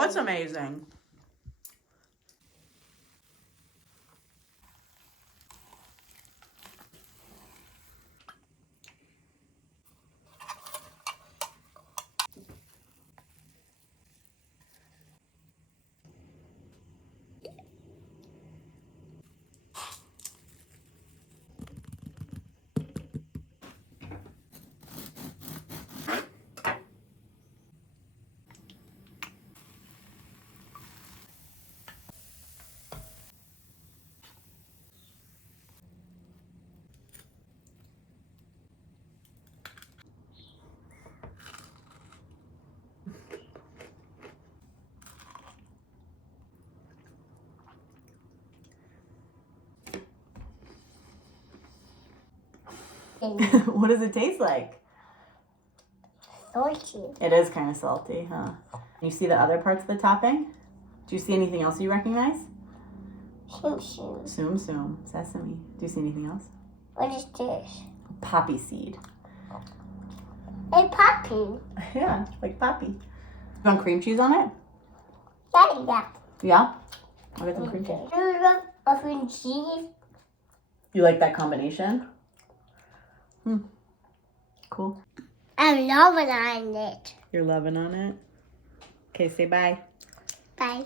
What's amazing? What does it taste like? Salty. It is kind of salty, huh? You see the other parts of the topping? Do you see anything else you recognize? Tsum tsum. Tsum tsum, sesame. Do you see anything else? What is this? Poppy seed. A poppy. Yeah, like poppy. You want cream cheese on it? Yeah. Yeah? I'll get some cream cheese. Do you love cream cheese? You like that combination? Cool. I'm loving on it. You're loving on it? Okay, say bye. Bye.